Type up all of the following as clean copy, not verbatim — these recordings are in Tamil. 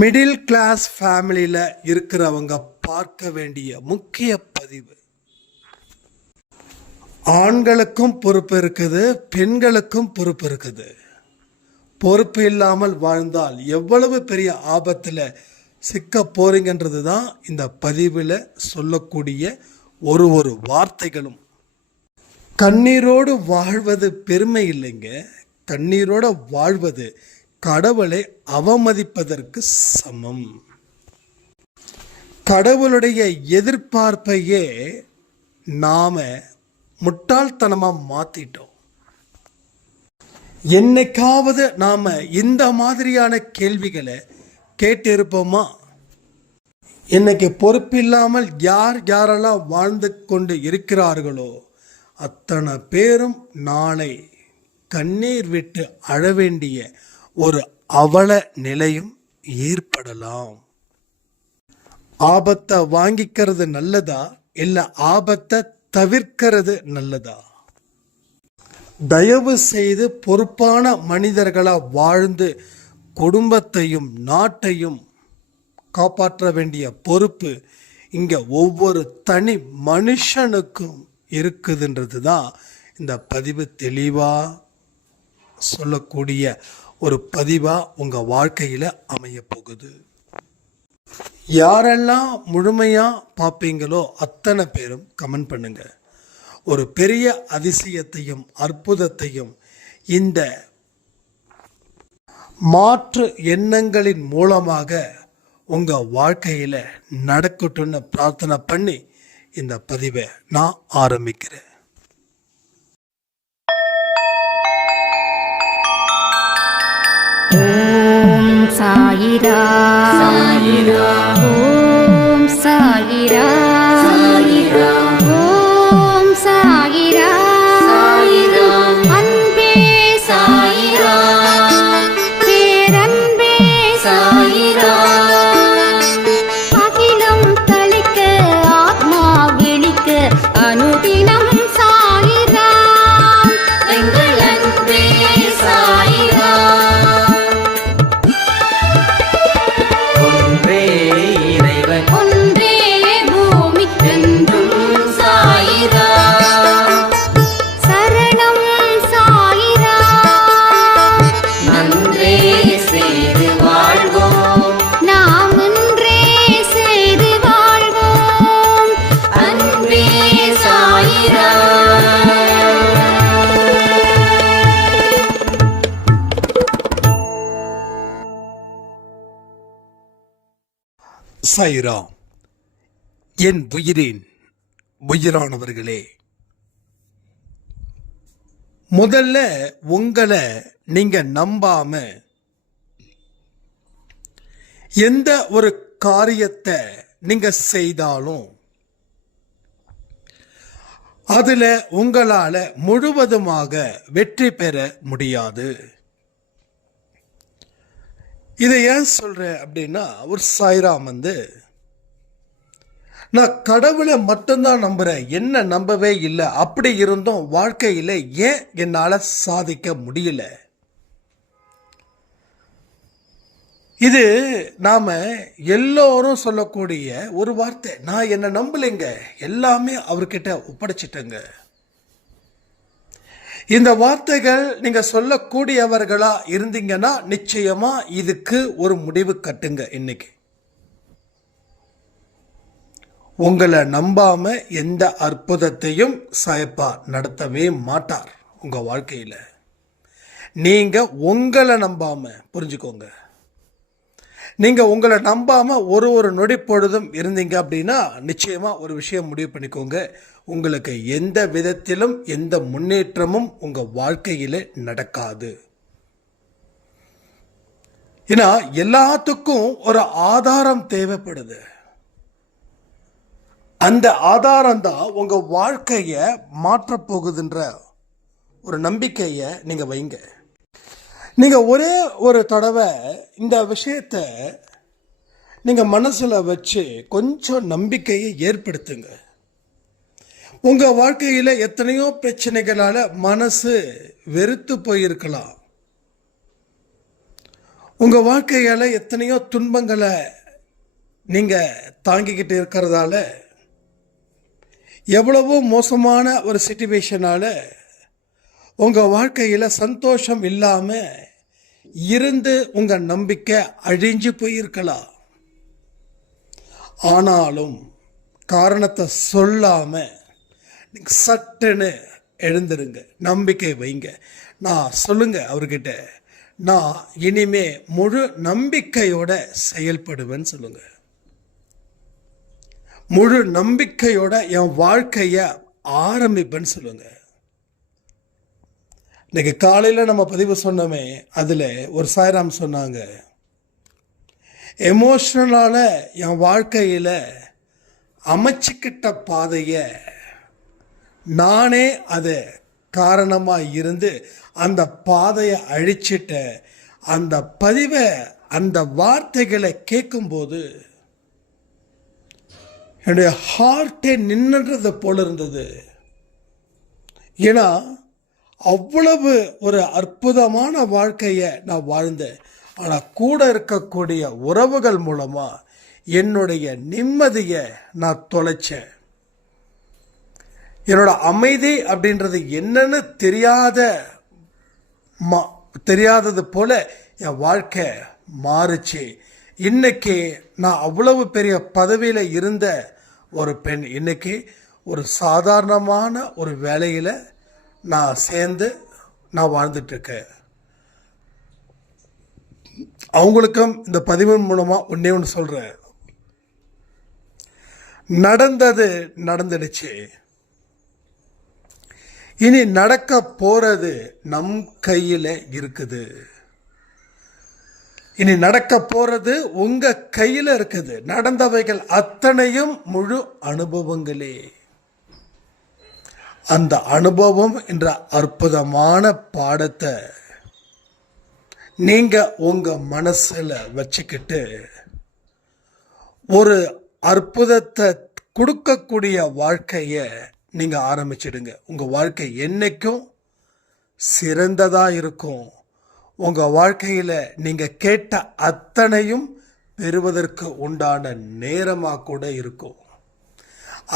மிடில் கிளாஸ் ஃபேமிலியில் இருக்கிறவங்க பார்க்க வேண்டிய முக்கிய பதிவு. ஆண்களுக்கும் பொறுப்பு இருக்குது, பெண்களுக்கும் பொறுப்பு இருக்குது. பொறுப்பு இல்லாமல் வாழ்ந்தால் எவ்வளவு பெரிய ஆபத்தில் சிக்க போறீங்கன்றது தான் இந்த பதிவில் சொல்லக்கூடிய ஒரு வார்த்தைகளும். கண்ணீரோடு வாழ்வது பெருமை இல்லைங்க, கண்ணீரோடு வாழ்வது கடவுளை அவமதிப்பதற்கு சமம். கடவுளுடைய எதிர்பார்ப்பையே நாம முட்டாள்தனமா மாத்திட்டோம். என்னைக்காவது நாம இந்த மாதிரியான கேள்விகளை கேட்டு இருப்போமா? இன்னைக்கு பொறுப்பில்லாமல் யாரெல்லாம் வாழ்ந்து கொண்டு இருக்கிறார்களோ அத்தனை பேரும் நாளை கண்ணீர் விட்டு அழ வேண்டிய ஒரு அவல நிலையும் ஏற்படலாம். ஆபத்தை வாங்கிக்கிறது நல்லதா இல்ல ஆபத்தை தவிர்க்கிறது நல்லதா? தயவு செய்து பொறுப்பான மனிதர்களா வாழ்ந்து குடும்பத்தையும் நாட்டையும் காப்பாற்ற வேண்டிய பொறுப்பு இங்க ஒவ்வொரு தனி மனுஷனுக்கும் இருக்குதுன்றது தான் இந்த பதிவு தெளிவா சொல்லக்கூடிய ஒரு பதிவா உங்க வாழ்க்கையில அமைய போகுது. யாரெல்லாம் முழுமையா பார்ப்பீங்களோ அத்தனை பேரும் கமெண்ட் பண்ணுங்க. ஒரு பெரிய அதிசயத்தையும் அற்புதத்தையும் இந்த மாற்று எண்ணங்களின் மூலமாக உங்க வாழ்க்கையில நடக்கட்டும்னு பிரார்த்தனை பண்ணி இந்த பதிவை நான் ஆரம்பிக்கிறேன். ஓம் சாயிரா சாயிரா, ஓம் சாயிரா சாயிரா, ஓம் சாயிரா சாயிரா, அன்பே சாயிரா, பேரன்பே சாயிரா, அகிலம் தளிக்க ஆத்மா விழிக்க அனுதினம் சாயிரா, எங்கள் அன்பே சாயிரா. சாயிராம். என் உயிரின் உயிரானவர்களே, முதல்ல உங்களை நீங்க நம்பாம எந்த ஒரு காரியத்தை நீங்க செய்தாலும் அதுல உங்களால முழுவதுமாக வெற்றி பெற முடியாது. இதை ஏன் சொல்றேன் அப்படின்னா, ஒரு சாய்ராம் நான் கடவுளை மட்டும்தான் நம்புறேன், என்ன நம்பவே இல்லை, அப்படி இருந்தும் வாழ்க்கையில ஏன் என்னால சாதிக்க முடியல? இது நாம எல்லோரும் சொல்லக்கூடிய ஒரு வார்த்தை. நான் என்ன நம்பலைங்க, எல்லாமே அவர்கிட்ட ஒப்படைச்சிட்டேங்க. இந்த வார்த்தைகள் நீங்க சொல்லக்கூடியவர்களா இருந்தீங்கன்னா நிச்சயமா இதுக்கு ஒரு முடிவு கட்டுங்க. இன்னைக்கு உங்களை நம்பாம எந்த அற்புதத்தையும் சாயப்பா நடத்தவே மாட்டார் உங்க வாழ்க்கையில. நீங்க உங்களை நம்பாம, புரிஞ்சுக்கோங்க, நீங்க உங்களை நம்பாம ஒரு நொடி பொழுதும் இருந்தீங்க அப்படின்னா நிச்சயமா ஒரு விஷயம் முடிவு பண்ணிக்கோங்க, உங்களுக்கு எந்த விதத்திலும் எந்த முன்னேற்றமும் உங்க வாழ்க்கையில நடக்காது. ஏன்னா எல்லாத்துக்கும் ஒரு ஆதாரம் தேவைப்படுது. அந்த ஆதாரம் தான் உங்க வாழ்க்கைய மாற்றப் போகுதுன்ற ஒரு நம்பிக்கையை நீங்க வைங்க. நீங்க ஒரே ஒரு தடவை இந்த விஷயத்தை நீங்க மனசுல வச்சு கொஞ்சம் நம்பிக்கையை ஏற்படுத்துங்க. உங்க வாழ்க்கையில எத்தனையோ பிரச்சனைகளால மனசு வெறுத்து போயிருக்கலாம். உங்க வாழ்க்கையால எத்தனையோ துன்பங்களை நீங்க தாங்கிக்கிட்டு இருக்கிறதால, எவ்வளவோ மோசமான ஒரு சிச்சுவேஷனால உங்க வாழ்க்கையில சந்தோஷம் இல்லாம இருந்து உங்க நம்பிக்கை அழிஞ்சு போயிருக்கலாம். ஆனாலும் காரணத்தை சொல்லாம நீங்க சட்டுன்னு எழுந்துருங்க, நம்பிக்கை வைங்க. சொல்லுங்க அவர்கிட்ட, நான் இனிமே முழு நம்பிக்கையோட செயல்படுவேன்னு சொல்லுங்க. முழு நம்பிக்கையோட என் வாழ்க்கைய ஆரம்பிப்பேன்னு சொல்லுங்க. இன்னைக்கு காலையில் நம்ம பதிவு சொன்னோமே, அதில் ஒரு சாய்ராம் சொன்னாங்க, எமோஷனலால என் வாழ்க்கையில் அமைச்சிக்கிட்ட பாதையை நானே அதை காரணமாக இருந்து அந்த பாதையை அழிச்சிட்ட அந்த பதிவை, அந்த வார்த்தைகளை கேட்கும்போது என்னுடைய ஹார்ட்டே நின்றுறது போல இருந்தது. ஏன்னா அவ்வளவு ஒரு அற்புதமான வாழ்க்கையை நான் வாழ்ந்தேன். ஆனால் கூட இருக்கக்கூடிய உறவுகள் மூலமாக என்னுடைய நிம்மதியை நான் தொலைச்சேன். என்னோட அமைதி அப்படின்றது என்னன்னு தெரியாதது போல என் வாழ்க்கை மாறுச்சு. இன்னைக்கு நான் அவ்வளவு பெரிய பதவியில் இருந்த ஒரு பெண் இன்னைக்கு ஒரு சாதாரணமான ஒரு வேலையில் நான் சேர்ந்து நான் வாழ்ந்துட்டுருக்கேன். அவங்களுக்கும் இந்த பதிவின் மூலமாக ஒன்றே ஒன்று சொல்கிறேன், நடந்தது நடந்துடுச்சு. இனி நடக்க போறது நம் கையில் இருக்குது. இனி நடக்க போறது உங்க கையில் இருக்குது. நடந்தவைகள் அத்தனையும் முழு அனுபவங்களே. அந்த அனுபவம் என்ற அற்புதமான பாடத்தை நீங்க உங்க மனசுல வச்சுக்கிட்டு ஒரு அற்புதத்தை கொடுக்கக்கூடிய வாழ்க்கைய நீங்க ஆரம்பிச்சிடுங்க. உங்க வாழ்க்கை என்னைக்கும் சிறந்ததா இருக்கும். உங்க வாழ்க்கையில நீங்க கேட்ட அத்தனையும் பெறுவதற்கு உண்டான நேரமா கூட இருக்கும்.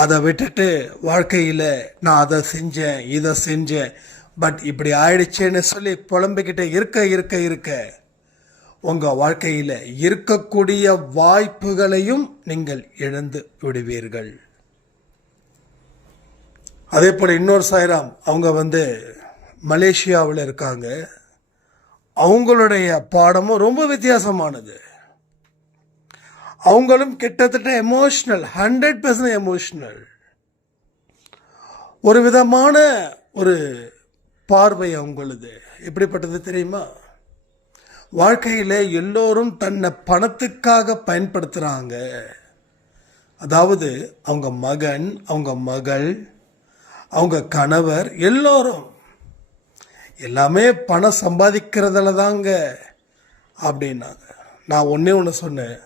அதை விட்டுட்டு வாழ்க்கையில் நான் அதை செஞ்சேன், இதை செஞ்சேன், பட் இப்படி ஆயிடுச்சேன்னு சொல்லி புலம்பிக்கிட்டு இருக்க உங்கள் வாழ்க்கையில் இருக்கக்கூடிய வாய்ப்புகளையும் நீங்கள் இழந்து விடுவீர்கள். அதே போல் இன்னொரு சாய்ராம், அவங்க மலேசியாவில் இருக்காங்க. அவங்களுடைய பாடமும் ரொம்ப வித்தியாசமானது. அவங்களும் கிட்டத்தட்ட எமோஷ்னல், 100% எமோஷ்னல். ஒரு விதமான ஒரு பார்வை அவங்களது. எப்படிப்பட்டது தெரியுமா? வாழ்க்கையில் எல்லோரும் தன்னை பணத்துக்காக பயன்படுத்துகிறாங்க. அதாவது அவங்க மகன், அவங்க மகள், அவங்க கணவர், எல்லோரும் எல்லாமே பணம் சம்பாதிக்கிறதுல தாங்க அப்படின்னாங்க. நான் ஒன்று சொன்னேன்,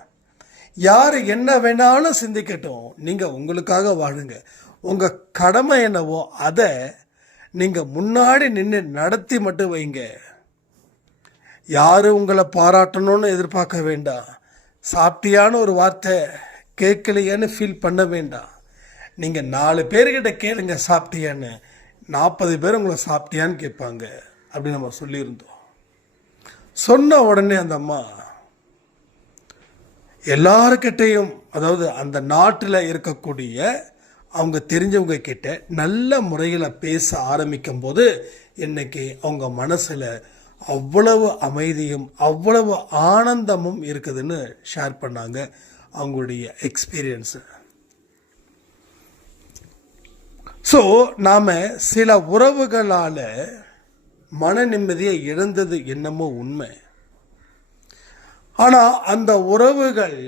யார் என்ன வேணாலும் சிந்திக்கட்டும், நீங்கள் உங்களுக்காக வாழுங்க. உங்கள் கடமை என்னவோ அதை நீங்கள் முன்னாடி நின்று நடத்தி மட்டும் வைங்க. யாரும் உங்களை பாராட்டணும்னு எதிர்பார்க்க வேண்டாம். சாப்பிட்டியான்னு ஒரு வார்த்தை கேட்கலையான்னு ஃபீல் பண்ண வேண்டாம். நீங்கள் 4 பேர்கிட்ட கேளுங்க சாப்பிட்டியான்னு, 40 பேர் உங்களை சாப்பிட்டியான்னு கேட்பாங்க அப்படின்னு நம்ம சொல்லியிருந்தோம். சொன்ன உடனே அந்த அம்மா எல்லாருக்கிட்டையும், அதாவது அந்த நாட்டில் இருக்கக்கூடிய அவங்க தெரிஞ்சவங்க கிட்ட நல்ல முறையில் பேச ஆரம்பிக்கும் போது இன்னைக்கு அவங்க மனசில் அவ்வளவு அமைதியும் அவ்வளவு ஆனந்தமும் இருக்குதுன்னு ஷேர் பண்ணாங்க அவங்களுடைய எக்ஸ்பீரியன்ஸு. ஸோ நாம் சில உறவுகளால் மன நிம்மதியை இழந்தது என்னமோ உண்மை. ஆனால் அந்த உறவுகள்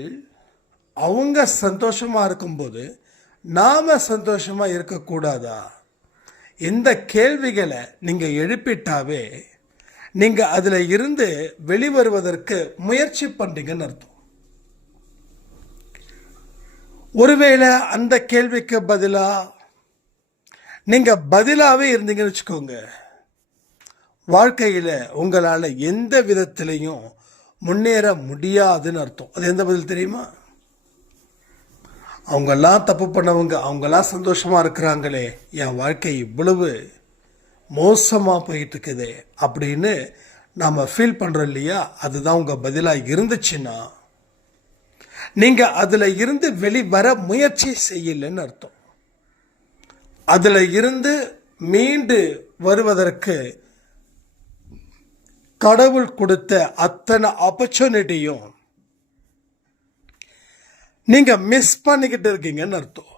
அவங்க சந்தோஷமாக இருக்கும்போது நாம் சந்தோஷமாக இருக்கக்கூடாதா? இந்த கேள்விகளை நீங்கள் எழுப்பிட்டாவே நீங்கள் அதில் இருந்து வெளிவருவதற்கு முயற்சி பண்ணுறீங்கன்னு அர்த்தம். ஒருவேளை அந்த கேள்விக்கு பதிலாக நீங்கள் பதிலாகவே இருந்தீங்கன்னு வச்சுக்கோங்க, வாழ்க்கையில் உங்களால் எந்த விதத்திலையும் முன்னேற முடியாதுன்னு அர்த்தம். அது எந்த பதில் தெரியுமா? அவங்கெல்லாம் தப்பு பண்ணவங்க, அவங்கெல்லாம் சந்தோஷமாக இருக்கிறாங்களே, என் வாழ்க்கை இவ்வளவு மோசமாக போயிட்டு இருக்குதே அப்படின்னு நாம் ஃபீல் பண்ணுறோம் இல்லையா? அதுதான் உங்கள் பதிலாக இருந்துச்சுன்னா நீங்கள் அதில் இருந்து வெளிவர முயற்சி செய்யலைன்னு அர்த்தம். அதில் இருந்து மீண்டு வருவதற்கு கடவுள் கொடுத்த அத்தனை ஆப்பர்ச்சுனிட்டியும் நீங்க மிஸ் பண்ணிக்கிட்டு இருக்கீங்கன்னு அர்த்தம்.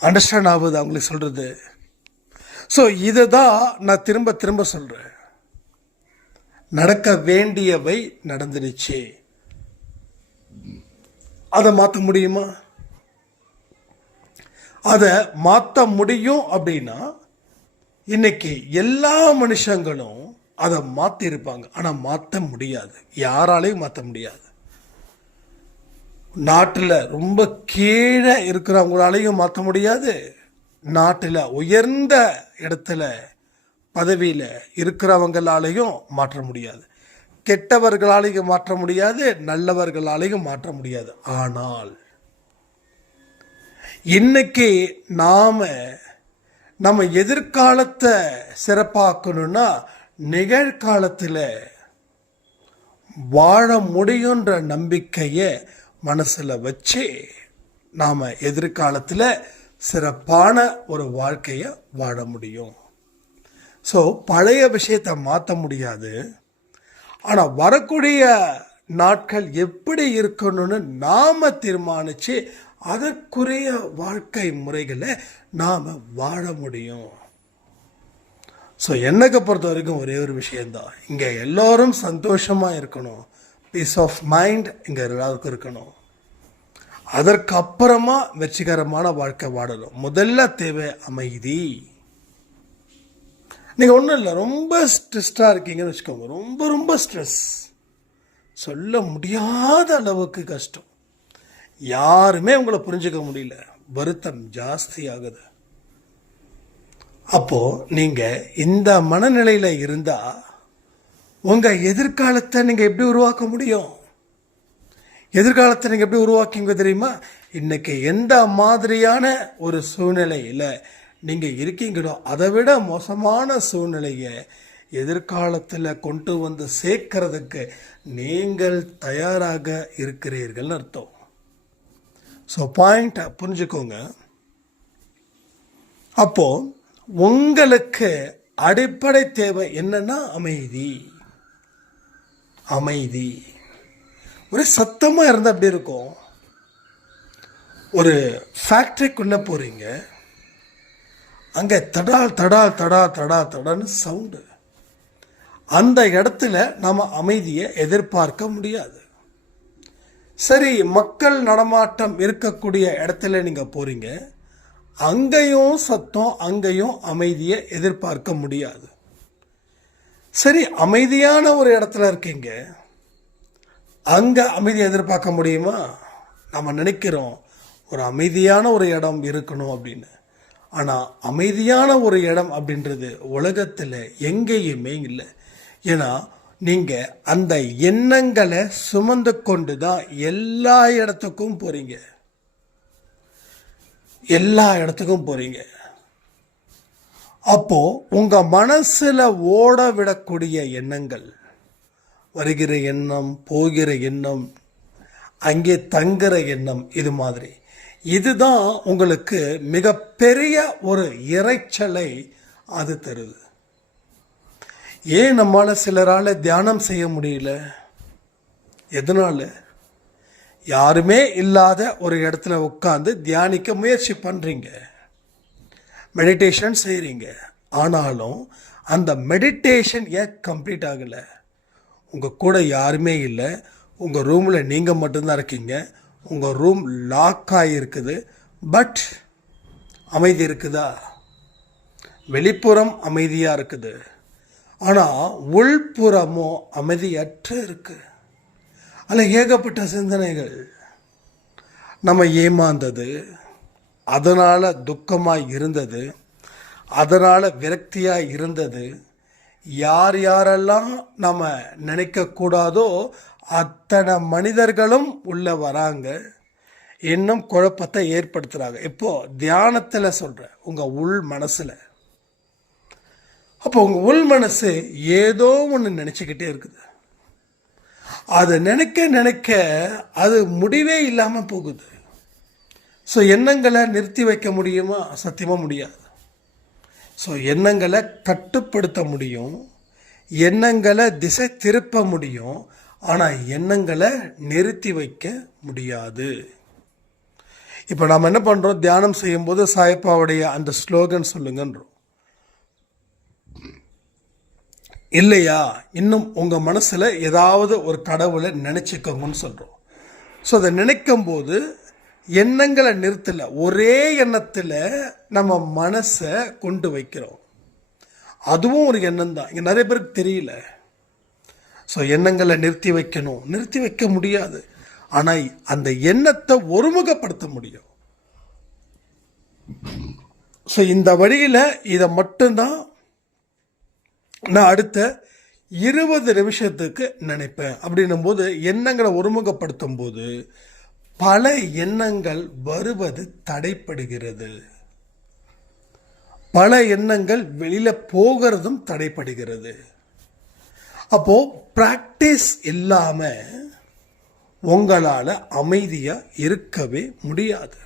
அண்டர்ஸ்டாண்ட் ஆகுது அவங்களுக்கு சொல்றது? ஸோ இதை தான் நான் திரும்ப திரும்ப சொல்றேன். நடக்க வேண்டியவை நடந்துடுச்சு. அதை மாற்ற முடியுமா? அதை மாற்ற முடியும் அப்படின்னா இன்னைக்கு எல்லா மனுஷங்களும் அதை மாற்றிருப்பாங்க. ஆனால் மாற்ற முடியாது, யாராலையும் மாற்ற முடியாது. நாட்டில் ரொம்ப கீழே இருக்கிறவங்களாலையும் மாற்ற முடியாது, நாட்டில் உயர்ந்த இடத்துல பதவியில் இருக்கிறவங்களாலையும் மாற்ற முடியாது, கெட்டவர்களாலையும் மாற்ற முடியாது, நல்லவர்களாலையும் மாற்ற முடியாது. ஆனால் இன்னைக்கு நம்ம எதிர்காலத்தை சிறப்பாக்கணும்னா நிகழ்காலத்தில் வாழ முடியுன்ற நம்பிக்கையை மனசில் வச்சு நாம் எதிர்காலத்தில் சிறப்பான ஒரு வாழ்க்கையை வாழ முடியும். ஸோ பழைய விஷயத்தை மாற்ற முடியாது, ஆனால் வரக்கூடிய நாட்கள் எப்படி இருக்கணும்னு நாம் தீர்மானித்து அதற்குரிய வாழ்க்கை முறைகளை நாம் வாழ முடியும். ஸோ என்னை பொறுத்த வரைக்கும் ஒரே ஒரு விஷயந்தான், இங்கே எல்லோரும் சந்தோஷமாக இருக்கணும், பீஸ் ஆஃப் மைண்ட் இங்கே எல்லாருக்கும் இருக்கணும். அதற்கு அப்புறமா வெற்றிகரமான வாழ்க்கை வாழணும். முதல்ல தேவை அமைதி. நீங்கள் ஒன்றும் இல்லை, ரொம்ப ஸ்ட்ரெஸ்டாக இருக்கீங்கன்னு வச்சுக்கோங்க, ரொம்ப ரொம்ப ஸ்ட்ரெஸ், சொல்ல முடியாத அளவுக்கு கஷ்டம், யாருமே உங்களை புரிஞ்சுக்க முடியல, வருத்தம் ஜாஸ்தி ஆகுது. அப்போ நீங்க இந்த மனநிலையில இருந்தா உங்க எதிர்காலத்தை நீங்க எப்படி உருவாக்க முடியும்? எதிர்காலத்தை நீங்க எப்படி உருவாக்கிங்க தெரியுமா? இன்னைக்கு எந்த மாதிரியான ஒரு சூழ்நிலையில நீங்க இருக்கீங்களோ அதை விட மோசமான சூழ்நிலையை எதிர்காலத்தில் கொண்டு வந்து சேர்க்கறதுக்கு நீங்கள் தயாராக இருக்கிறீர்கள் அர்த்தம். ஸோ பாயிண்ட் புரிஞ்சுக்கோங்க. அப்போ உங்களுக்கு அடிப்படை தேவை என்னன்னா அமைதி. அமைதி. ஒரு சத்தமாக இருந்தால் அப்படி இருக்கும். ஒரு ஃபேக்ட்ரிக்குள்ளே போகிறீங்க, அங்கே தடா தடா தடா தடா தடான்னு சவுண்டு. அந்த இடத்துல நாம் அமைதியை எதிர்பார்க்க முடியாது. சரி, மக்கள் நடமாட்டம் இருக்கக்கூடிய இடத்துல நீங்கள் போகிறீங்க, அங்கேயும் சத்தம், அங்கேயும் அமைதியை எதிர்பார்க்க முடியாது. சரி, அமைதியான ஒரு இடத்துல இருக்கீங்க, அங்கே அமைதியை எதிர்பார்க்க முடியுமா? நம்ம நினைக்கிறோம் ஒரு அமைதியான ஒரு இடம் இருக்கணும் அப்படின்னு. ஆனால் அமைதியான ஒரு இடம் அப்படின்றது உலகத்தில் எங்கேயுமே இல்லை. ஏன்னா நீங்கள் அந்த எண்ணங்களை சுமந்து கொண்டு தான் எல்லா இடத்துக்கும் போகிறீங்க, எல்லா இடத்துக்கும் போகிறீங்க. அப்போ உங்கள் மனசில் ஓட விடக்கூடிய எண்ணங்கள், வருகிற எண்ணம், போகிற எண்ணம், அங்கே தங்குற எண்ணம், இது மாதிரி இதுதான் உங்களுக்கு மிகப்பெரிய ஒரு இரைச்சலை அது தருது. ஏன் நம்மளால் சிலரால் தியானம் செய்ய முடியல? எதனால? யாருமே இல்லாத ஒரு இடத்துல உட்காந்து தியானிக்க முயற்சி பண்ணுறீங்க, மெடிடேஷன் செய்கிறீங்க, ஆனாலும் அந்த மெடிடேஷன் ஏன் கம்ப்ளீட் ஆகலை? உங்கள் கூட யாருமே இல்லை, உங்கள் ரூமில் நீங்கள் மட்டும்தான் இருக்கீங்க, உங்கள் ரூம் லாக் ஆகியிருக்குது, பட் அமைதி இருக்குதா? வெளிப்புறம் அமைதியாக இருக்குது, ஆனால் உள்புறமோ அமைதியற்று இருக்கு. அதில் ஏகப்பட்ட சிந்தனைகள். நம்ம ஏமாந்தது, அதனால் துக்கமாக இருந்தது, அதனால் விரக்தியாக இருந்தது, யார் யாரெல்லாம் நம்ம நினைக்கக்கூடாதோ அத்தனை மனிதர்களும் உள்ள வராங்க, இன்னும் குழப்பத்தை ஏற்படுத்துகிறாங்க. இப்போ தியானத்தில் சொல்கிறேன், உங்கள் உள் மனசில். அப்போ உங்கள் உள் மனசு ஏதோ ஒன்று நினச்சிக்கிட்டே இருக்குது. அதை நினைக்க நினைக்க அது முடிவே இல்லாமல் போகுது. ஸோ எண்ணங்களை நிறுத்தி வைக்க முடியுமா? சத்தியமாக முடியாது. ஸோ எண்ணங்களை கட்டுப்படுத்த முடியும், எண்ணங்களை திசை திருப்ப முடியும், ஆனால் எண்ணங்களை நிறுத்தி வைக்க முடியாது. இப்போ நாம் என்ன பண்ணுறோம்? தியானம் செய்யும்போது சாயப்பாவுடைய அந்த ஸ்லோகன் சொல்லுங்கன்றோம் இல்லையா? இன்னும் உங்கள் மனசில் ஏதாவது ஒரு கடவுளை நினச்சிக்கோங்கன்னு சொல்கிறோம். ஸோ அதை நினைக்கும் போது எண்ணங்களை நிறுத்தலை, ஒரே எண்ணத்தில் நம்ம மனசை கொண்டு வைக்கிறோம். அதுவும் ஒரு எண்ணம் தான். இங்கே நிறைய பேருக்கு தெரியல. ஸோ எண்ணங்களை நிறுத்தி வைக்கணும், நிறுத்தி வைக்க முடியாது. ஆனால் அந்த எண்ணத்தை ஒருமுகப்படுத்த முடியும். ஸோ இந்த வழியில் இதை மட்டும்தான் நான் அடுத்த 20 நிமிஷத்துக்கு நினைப்பேன். அப்படின்னும் போது எண்ணங்களை ஒருமுகப்படுத்தும் போது பல எண்ணங்கள் வருவது தடைப்படுகிறது, பல எண்ணங்கள் வெளியில போகிறதும் தடைப்படுகிறது. அப்போ பிராக்டிஸ் இல்லாம உங்களால அமைதியா இருக்கவே முடியாது.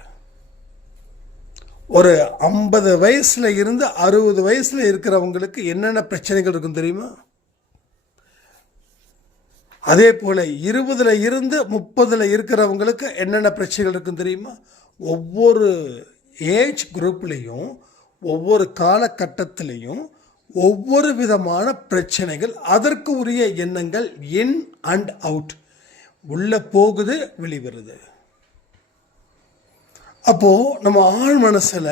ஒரு 50 வயசுல இருந்து 60 வயசுல இருக்கிறவங்களுக்கு என்னென்ன பிரச்சனைகள் இருக்கும் தெரியுமா? அதே போல 20ல இருந்து 30ல இருக்கிறவங்களுக்கு என்னென்ன பிரச்சனைகள் இருக்கும் தெரியுமா? ஒவ்வொரு ஏஜ் குரூப்லேயும் ஒவ்வொரு காலகட்டத்திலையும் ஒவ்வொரு விதமான பிரச்சனைகள், அதற்கு உரிய எண்ணங்கள் இன் அண்ட் அவுட், உள்ள போகுது வெளிவருது. அப்போ நம்ம ஆழ் மனசுல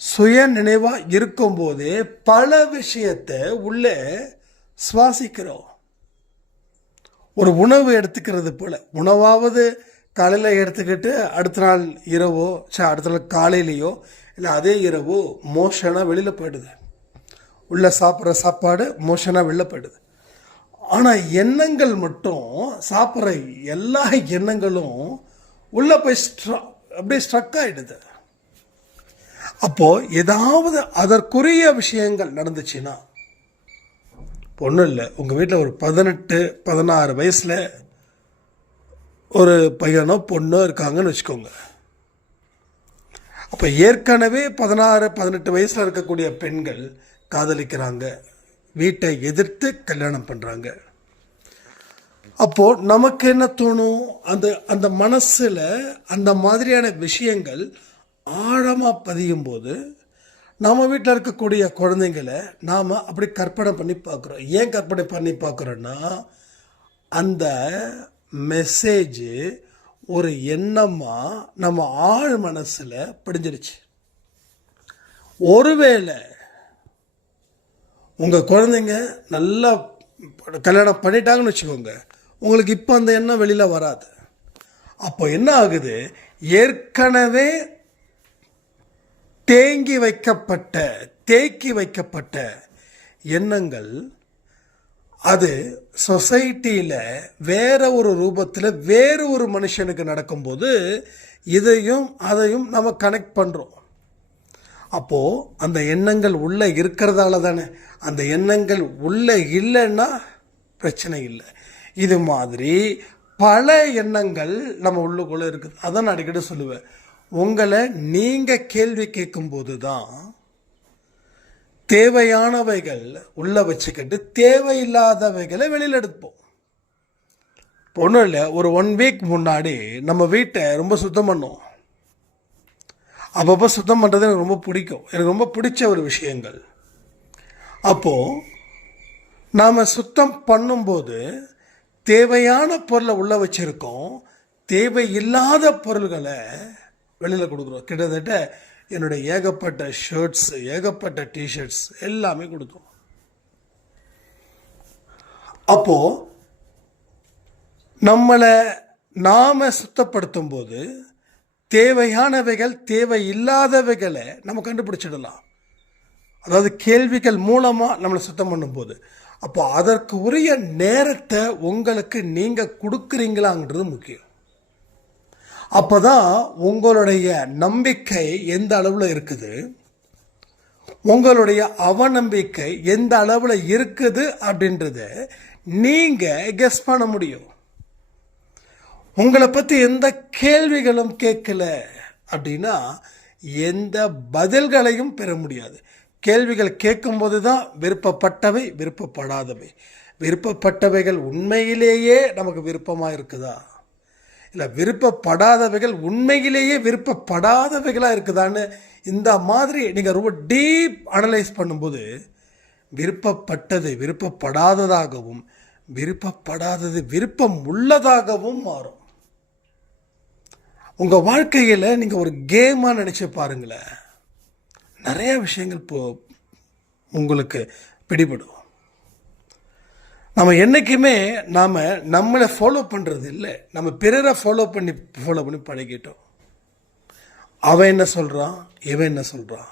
சுய நினைவா இருக்கும் போதே பல விஷயத்தை உள்ள சுவாசிக்கிறோம். ஒரு உணவு எடுத்துக்கிறது போல, உணவாவது காலையில் எடுத்துக்கிட்டு அடுத்த நாள் இரவோ அடுத்த நாள் காலையிலையோ இல்லை அதே இரவோ மோஷனாக வெளியில் போயிடுது. உள்ளே சாப்பிட்ற சாப்பாடு மோஷனாக வெளில போயிடுது. ஆனால் எண்ணங்கள் மட்டும், சாப்பிட்ற எல்லா எண்ணங்களும் உள்ளே போய் அப்படியே ஸ்ட்ரக் ஆகிடுது. அப்போது ஏதாவது அதற்குரிய விஷயங்கள் நடந்துச்சுன்னா, ஒன்றும் இல்லை, உங்கள் வீட்டில் ஒரு 18-16 வயசில் ஒரு பையனோ பொண்ணோ இருக்காங்கன்னு வச்சுக்கோங்க. அப்போ ஏற்கனவே 16-18 வயசில் இருக்கக்கூடிய பெண்கள் காதலிக்கிறாங்க, வீட்டை எதிர்த்து கல்யாணம் பண்ணுறாங்க. அப்போது நமக்கு என்ன தோணும்? அந்த மனசில் அந்த மாதிரியான விஷயங்கள் ஆழமாக பதியும் போது நம்ம வீட்டில் இருக்கக்கூடிய குழந்தைங்களை நாம் அப்படி கற்பனை பண்ணி பார்க்குறோம். ஏன் கற்பனை பண்ணி பார்க்குறோன்னா, அந்த மெசேஜ் ஒரு எண்ணமாக நம்ம ஆழ் மனசில் படிஞ்சிருச்சு. ஒருவேளை உங்கள் குழந்தைங்க நல்லா கல்யாணம் பண்ணிட்டாங்கன்னு வச்சுக்கோங்க, உங்களுக்கு இப்போ அந்த எண்ணம் வெளியில் வராது. அப்போ என்ன ஆகுது? ஏற்கனவே தேக்கி வைக்கப்பட்ட எண்ணங்கள் அது சொசைட்டியில் வேற ஒரு ரூபத்தில் வேறு ஒரு மனுஷனுக்கு நடக்கும்போது இதையும் அதையும் நம்ம கனெக்ட் பண்ணுறோம். அப்போது அந்த எண்ணங்கள் உள்ளே இருக்கிறதால தானே. அந்த எண்ணங்கள் உள்ளே இல்லைன்னா பிரச்சனை இல்லை. இது மாதிரி பல எண்ணங்கள் நம்ம உள்ளுக்குள்ளே இருக்குது. அதான் நான் அடிக்கடி சொல்லுவேன், உங்களை நீங்கள் கேள்வி கேட்கும்போது தான் தேவையானவைகள் உள்ள வச்சுக்கிட்டு தேவையில்லாதவைகளை வெளியில் எடுப்போம். ஒன்றும் இல்லை, ஒரு 1 வீக் முன்னாடி நம்ம வீட்டை ரொம்ப சுத்தம் பண்ணோம். அப்பப்போ சுத்தம் பண்ணுறது எனக்கு ரொம்ப பிடிக்கும், எனக்கு ரொம்ப பிடிச்ச ஒரு விஷயங்கள். அப்போது நாம் சுத்தம் பண்ணும்போது தேவையான பொருளை உள்ளே வச்சுருக்கோம், தேவையில்லாத பொருள்களை வெளியில் கொடுக்குறோம். கிட்டத்தட்ட என்னுடைய ஏகப்பட்ட ஷர்ட்ஸ், ஏகப்பட்ட டிஷர்ட்ஸ் எல்லாமே கொடுத்தோம். அப்போது நம்மளை நாம் சுத்தப்படுத்தும் போது தேவையானவைகள் தேவையில்லாதவைகளை நம்ம கண்டுபிடிச்சிடலாம். அதாவது கேள்விகள் மூலமாக நம்மளை சுத்தம் பண்ணும்போது, அப்போ அதற்கு உரிய நேரத்தை உங்களுக்கு நீங்கள் கொடுக்குறீங்களாங்கிறது முக்கியம். அப்போ தான் உங்களுடைய நம்பிக்கை எந்த அளவில் இருக்குது, உங்களுடைய அவநம்பிக்கை எந்த அளவில் இருக்குது அப்படின்றத நீங்கள் கெஸ் பண்ண முடியும். உங்களை பற்றி எந்த கேள்விகளும் கேட்கல அப்படின்னா எந்த பதில்களையும் பெற முடியாது. கேள்விகள் கேட்கும்போது தான் விருப்பப்பட்டவை விருப்பப்படாதவை, விருப்பப்பட்டவைகள் உண்மையிலேயே நமக்கு விருப்பமாக இருக்குதா, இல்லை விருப்பப்படாதவைகள் உண்மையிலேயே விருப்பப்படாதவைகளாக இருக்குதான்னு இந்த மாதிரி நீங்கள் ரொம்ப டீப் அனலைஸ் பண்ணும்போது விருப்பப்பட்டது விருப்பப்படாததாகவும் விருப்பப்படாதது விருப்பம் உள்ளதாகவும் மாறும். உங்கள் வாழ்க்கையில் நீங்கள் ஒரு கேமாக நினச்சி பாருங்களேன், நிறைய விஷயங்கள் உங்களுக்கு பிடிபடும். நம்ம என்றைக்குமே நாம் நம்மளை ஃபாலோ பண்ணுறது இல்லை, நம்ம பிறரை ஃபாலோ பண்ணி பழகிட்டோம். அவன் என்ன சொல்கிறான், இவன் என்ன சொல்கிறான்,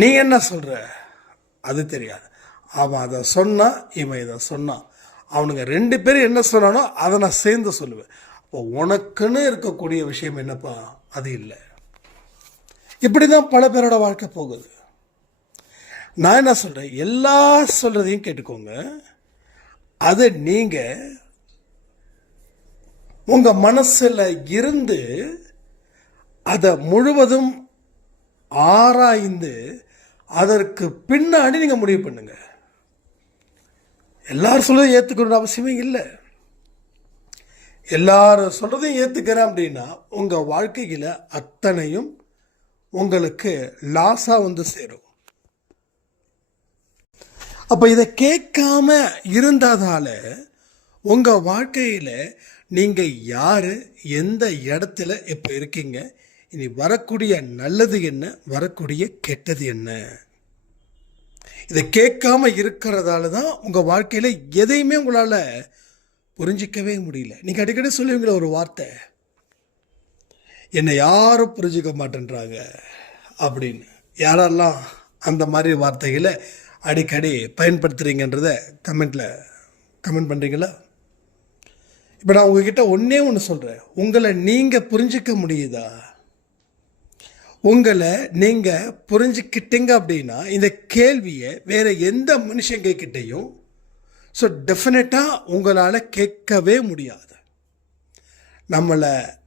நீ என்ன சொல்கிற அது தெரியாது. அவன் அதை சொன்னான், இவன் இதை சொன்னான், அவனுங்க 2 பேரும் என்ன சொன்னானோ அதை நான் சேர்ந்து சொல்லுவேன். இப்போ உனக்குன்னு இருக்கக்கூடிய விஷயம் என்னப்பா, அது இல்லை. இப்படி தான் பல பேரோட வாழ்க்கை போகுது. நான் என்ன சொல்கிறேன், எல்லா சொல்கிறதையும் கேட்டுக்கோங்க. அதை நீங்கள் உங்கள் மனசில் இருந்து அதை முழுவதும் ஆராய்ந்து அதற்கு பின்னாடி நீங்கள் முடிவு பண்ணுங்க. எல்லாரும் சொல்றதையும் ஏற்றுக்கணுன்ற அவசியமே இல்லை. எல்லாரும் சொல்றதையும் ஏற்றுக்கிறேன் அப்படின்னா உங்கள் வாழ்க்கையில் அத்தனையும் உங்களுக்கு லாஸாக வந்து சேரும். அப்போ இதை கேட்காம இருந்ததால உங்கள் வாழ்க்கையில் நீங்கள் யார், எந்த இடத்துல இப்போ இருக்கீங்க, இனி வரக்கூடிய நல்லது என்ன, வரக்கூடிய கெட்டது என்ன, இதை கேட்காம இருக்கிறதால தான் உங்கள் வாழ்க்கையில் எதையுமே உங்களால் புரிஞ்சிக்கவே முடியல. நீங்கள் அடிக்கடி சொல்லுவீங்களா ஒரு வார்த்தை, என்னை யாரும் புரிஞ்சிக்க மாட்டேன்றாங்க அப்படின்னு. யாரெல்லாம் அந்த மாதிரி வார்த்தைகளை அடிக்கடி பயன்படுத்துகிறீங்கன்றத கமெண்ட் பண்ணுறீங்களா? இப்போ நான் உங்ககிட்ட ஒன்று சொல்கிறேன், உங்களை நீங்கள் புரிஞ்சிக்க முடியுதா? உங்களை நீங்கள் புரிஞ்சுக்கிட்டீங்க அப்படின்னா இந்த கேள்வியை வேறு எந்த மனுஷங்கிட்டையும் டெஃபினட்டாக உங்களால் கேட்கவே முடியாது.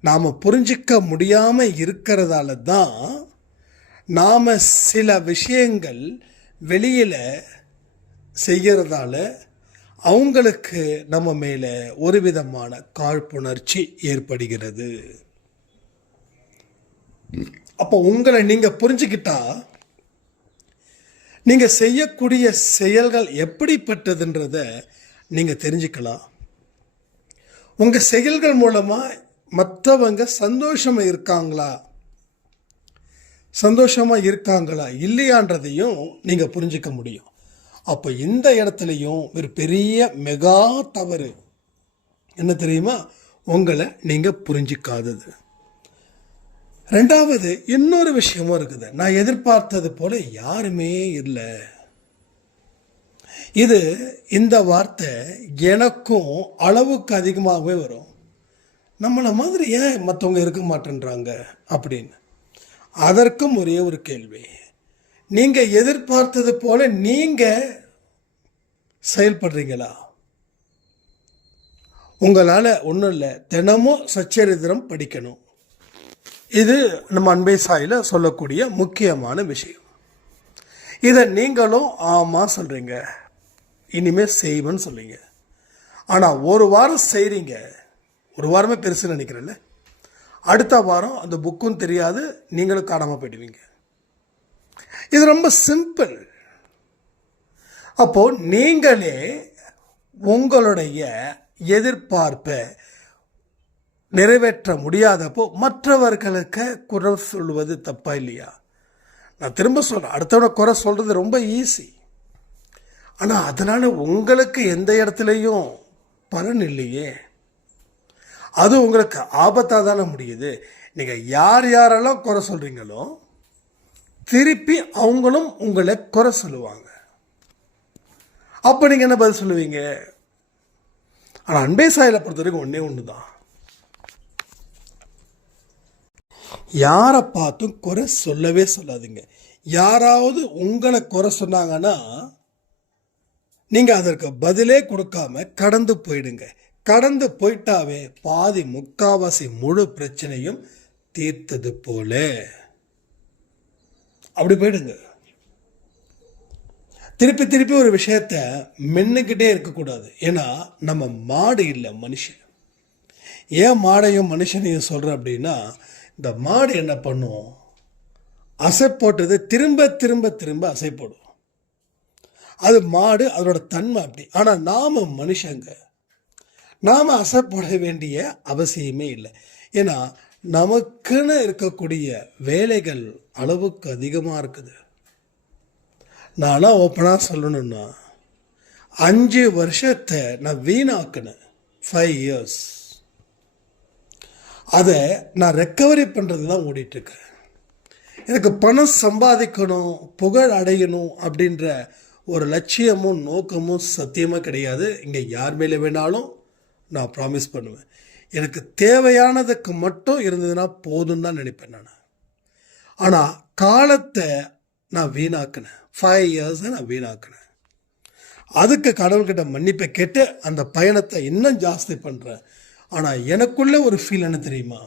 நாம் புரிஞ்சிக்க முடியாமல் இருக்கிறதால தான் நாம் சில விஷயங்கள் வெளியில் செய்கிறதால அவங்களுக்கு நம்ம மேலே ஒரு விதமான காழ்ப்புணர்ச்சி ஏற்படுகிறது. அப்போ உங்களை நீங்கள் புரிஞ்சுக்கிட்டா நீங்கள் செய்யக்கூடிய செயல்கள் எப்படிப்பட்டதுன்றத நீங்கள் தெரிஞ்சுக்கலாம். உங்கள் செயல்கள் மூலமாக மற்றவங்க சந்தோஷமாக இருக்காங்களா இல்லையான்றதையும் நீங்கள் புரிஞ்சிக்க முடியும். அப்போ இந்த இடத்துலையும் ஒரு பெரிய மெகா தவறு என்ன தெரியுமா, உங்களை நீங்கள் புரிஞ்சிக்காதது. 2வது இன்னொரு விஷயமும் இருக்குது, நான் எதிர்பார்த்தது போல யாருமே இல்லை. இந்த வார்த்தை எனக்கும் அளவுக்கு அதிகமாகவே வரும். நம்மளை மாதிரி ஏன் மற்றவங்க இருக்க மாட்டேன்றாங்க அப்படின்னு. அதற்கும் ஒரே ஒரு கேள்வி, நீங்கள் எதிர்பார்த்தது போல நீங்கள் செயல்படுறீங்களா? உங்களால் ஒன்றும் இல்லை, தினமும் சச்சரித்திரம் படிக்கணும். இது நம்ம அன்பே சாயில சொல்லக்கூடிய முக்கியமான விஷயம். இதை நீங்களும் ஆமாம் சொல்கிறீங்க, இனிமேல் செய்வேன்னு சொல்லுங்க. ஆனால் ஒரு வாரம் செய்கிறீங்க, ஒரு வாரமே பெருசுன்னு நினைக்கிறேன்ல, அடுத்த வாரம் அந்த புக்கும் தெரியாது, நீங்களும் காணாமல் போயிடுவீங்க. இது ரொம்ப சிம்பிள். அப்போது நீங்களே உங்களுடைய எதிர்பார்ப்பை நிறைவேற்ற முடியாதப்போ மற்றவர்களுக்கு குறை சொல்வது தப்பா இல்லையா? நான் திரும்ப சொல்கிறேன், அடுத்தவனை குறை சொல்கிறது ரொம்ப ஈஸி. ஆனால் அதனால் உங்களுக்கு எந்த இடத்துலையும் பலன் இல்லையே, அது உங்களுக்கு ஆபத்தாக தானே முடியுது. நீங்கள் யாரெல்லாம் குறை சொல்கிறீங்களோ திருப்பி அவங்களும் உங்களை குறை சொல்லுவாங்க. அப்போ நீங்கள் என்ன பதில் சொல்லுவீங்க? ஆனால் அன்பே சாயலை பொறுத்த வரைக்கும் ஒன்றே ஒன்று தான். யாரை பார்த்தும் குறை சொல்லவே சொல்லாதீங்க. யாராவது உங்களை குறை சொன்னாங்கன்னா நீங்கள் அதற்கு பதிலே கொடுக்காம கடந்து போயிடுங்க. கடந்து போயிட்டாவே பாதி முக்காவாசி முழு பிரச்சனையும் தீர்த்தது போல. அப்படி போயிடுங்க. திருப்பி திருப்பி ஒரு விஷயத்த மென்னுக்கிட்டே இருக்கக்கூடாது. ஏன்னா நம்ம மாடு இல்லை, மனுஷன். ஏன் மாடையும் மனுஷனையும் சொல்கிறேன் அப்படின்னா, இந்த மாடு என்ன பண்ணும், அசை போட்டது திரும்ப திரும்ப திரும்ப அசை போடும். அது மாடு, அதோட தன்மை அப்படி. ஆனால் நாம் மனுஷங்க, நாம் அசை போட வேண்டிய அவசியமே இல்லை. ஏன்னா நமக்குன்னு இருக்கக்கூடிய வேலைகள் அளவுக்கு அதிகமாக இருக்குது. நானாக ஓப்பனாக சொல்லணும்னா 5 வருஷத்தை நான் வீணாக்கினேன். 5 years. அதை நான் ரெக்கவரி பண்ணுறது தான் ஓடிட்டுருக்கேன். எனக்கு பணம் சம்பாதிக்கணும், புகழ் அடையணும் அப்படின்ற ஒரு லட்சியமும் நோக்கமும் சத்தியமாக கிடையாது. இங்கே யார் மேலே வேணாலும் நான் ப்ராமிஸ் பண்ணுவேன். எனக்கு தேவையானதுக்கு மட்டும் இருந்ததுன்னா போதும் தான் நினைப்பேன் நான். ஆனால் காலத்தை நான் வீணாக்கினேன். 5 years நான் வீணாக்கினேன். அதுக்கு கடவுள்கிட்ட மன்னிப்பை கேட்டு அந்த பயணத்தை இன்னும் ஜாஸ்தி பண்ணுறேன். ஆனால் எனக்குள்ள ஒரு ஃபீல் என்ன தெரியுமா,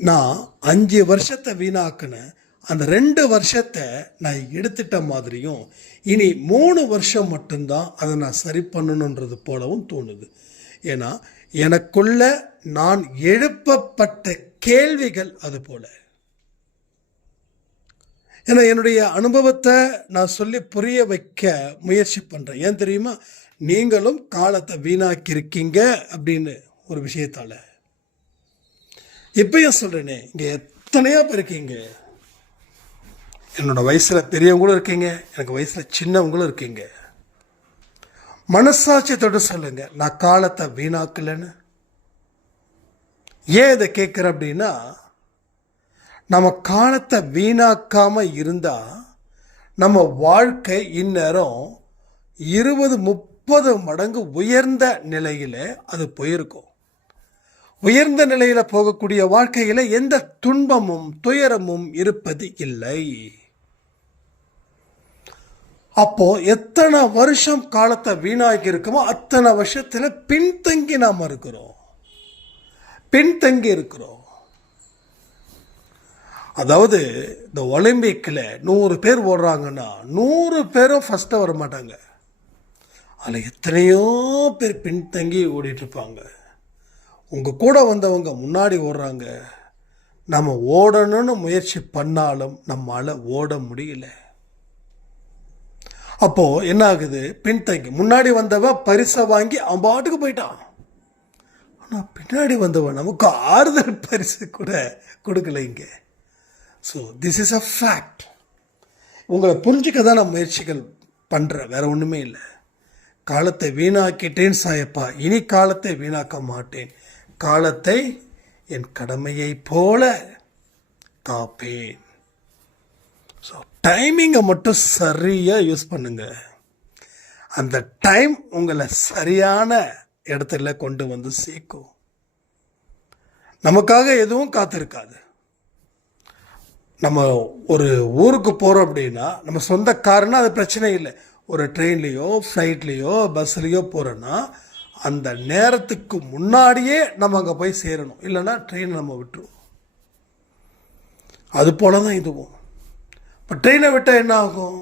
நான் 5 வருஷத்தை வீணாக்கினேன். அந்த 2 வருஷத்தை நான் எடுத்துட்ட மாதிரியும் இனி 3 வருஷம் மட்டும்தான் அதை நான் சரி பண்ணணுன்றது போலவும் தோணுது. ஏன்னா எனக்குள்ள நான் எழுப்பப்பட்ட கேள்விகள் அது போல. ஏன்னா என்னுடைய அனுபவத்தை நான் சொல்லி புரிய வைக்க முயற்சி பண்ணுறேன். ஏன் தெரியுமா, நீங்களும் காலத்தை வீணாக்கியிருக்கீங்க அப்படின்னு ஒரு விஷயத்தால். இப்பயும் சொல்கிறேனே, இங்கே எத்தனையோ பேர் இருக்கீங்க. என்னோட வயசில் பெரியவங்களும் இருக்கீங்க, எனக்கு வயசில் சின்னவங்களும் இருக்கீங்க. மனசாட்சியத்தோடு சொல்லுங்க, நான் காலத்தை வீணாக்கலைன்னு. ஏன் இதை கேட்குறேன் அப்படின்னா, நம்ம காலத்தை வீணாக்காமல் இருந்தால் நம்ம வாழ்க்கை இந்நேரம் 20-30 மடங்கு உயர்ந்த நிலையில் அது போயிருக்கும். உயர்ந்த நிலையில் போகக்கூடிய வாழ்க்கையில் எந்த துன்பமும் துயரமும் இருப்பது இல்லை. அப்போ எத்தனை வருஷம் காலத்தை வீணாக்கி இருக்குமோ அத்தனை வருஷத்தில் பின்தங்கி நாம் இருக்கிறோம், பின்தங்கி இருக்கிறோம். அதாவது இந்த ஒலிம்பிக்கில் 100 பேர் ஓடுறாங்கன்னா 100 பேரும் ஃபஸ்ட்டு வர மாட்டாங்க. அதில் எத்தனையோ பேர் பின்தங்கி ஓடிட்டுருப்பாங்க. உங்கள் கூட வந்தவங்க முன்னாடி ஓடுறாங்க. நம்ம ஓடணும்னு முயற்சி பண்ணாலும் நம்மளால் ஓட முடியல. அப்போது என்ன ஆகுது, பின்தங்கி. முன்னாடி வந்தவன் பரிசை வாங்கி அவன் பாட்டுக்கு போயிட்டான். ஆனால் பின்னாடி வந்தவன் நமக்கு ஆறுதல் பரிசு கூட கொடுக்கல இங்கே. So this is a fact. உங்களை புரிஞ்சிக்க தான் நான் முயற்சிகள் பண்ணுறேன், வேறு ஒன்றுமே இல்லை. காலத்தை வீணாக்கிட்டேன் சாயப்பா, இனி காலத்தை வீணாக்க மாட்டேன். காலத்தை என் கடமையை போல காப்பேன். ஸோ டைமிங்கை மட்டும் சரியாக யூஸ் பண்ணுங்க. அந்த டைம் உங்களை சரியான இடத்துல கொண்டு வந்து சேர்க்கும். நமக்காக எதுவும் காத்திருக்காது. நம்ம ஒரு ஊருக்கு போகிறோம் அப்படின்னா நம்ம சொந்த காருன்னா அது பிரச்சனை இல்லை. ஒரு ட்ரெயின்லேயோ ஃப்ளைட்லேயோ பஸ்லேயோ போகிறோன்னா அந்த நேரத்துக்கு முன்னாடியே நம்ம அங்கே போய் சேரணும், இல்லைன்னா ட்ரெயினை நம்ம விட்டுருவோம். அது போல தான் இதுவும். இப்போ ட்ரெயினை விட்டால் என்ன ஆகும்,